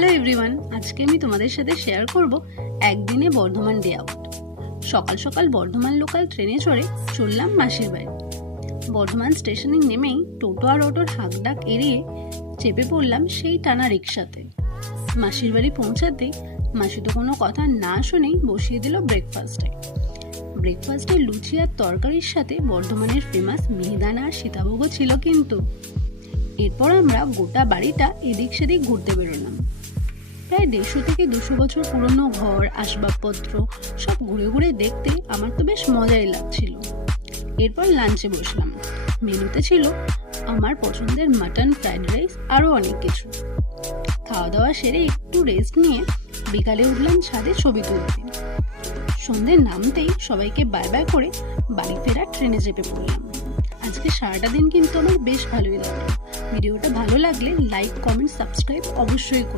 Hello everyone, আজকে আমি তোমাদের সাথে শেয়ার করব একদিনে বর্ধমান ডে আউট। সকাল সকাল বর্ধমান লোকাল ট্রেনে চড়ে চললাম মাসির বাড়ি। বর্ধমান স্টেশনে নেমেই টোটো আর অটোর হাঁকডাক এড়িয়ে চেপে পড়লাম সেই টানা রিক্সাতে। মাসির বাড়ি পৌঁছাতে মাসি তো কোনো কথা না শুনেই বসিয়ে দিল ব্রেকফাস্টে লুচি আর তরকারির সাথে বর্ধমানের ফেমাস মিহিদানা আর সীতাভোগও ছিল কিন্তু। এরপর আমরা গোটা বাড়িটা এদিক সেদিক ঘুরতে বেরোলাম। প্রায় 150 থেকে 200 বছর পুরনো ঘর, আসবাবপত্র সব ঘুরে ঘুরে দেখতে আমার তো বেশ মজাই লাগছিল। এরপর লাঞ্চে বসলাম। মেনুতে ছিল আমার পছন্দের মাটন, ফ্রাইড রাইস আরও অনেক কিছু। খাওয়া দাওয়া সেরে একটু রেস্ট নিয়ে বিকালে উঠলাম ছাদে ছবি তুলতে। সন্ধ্যে নামতেই সবাইকে বাই বাই করে বাড়ি ফেরার ট্রেনে চেপে পড়লাম। আজকে সারাটা দিন কিন্তু আমার বেশ ভালোই লাগলো। ভিডিওটা ভালো লাগলে লাইক, কমেন্ট, সাবস্ক্রাইব অবশ্যই করুন।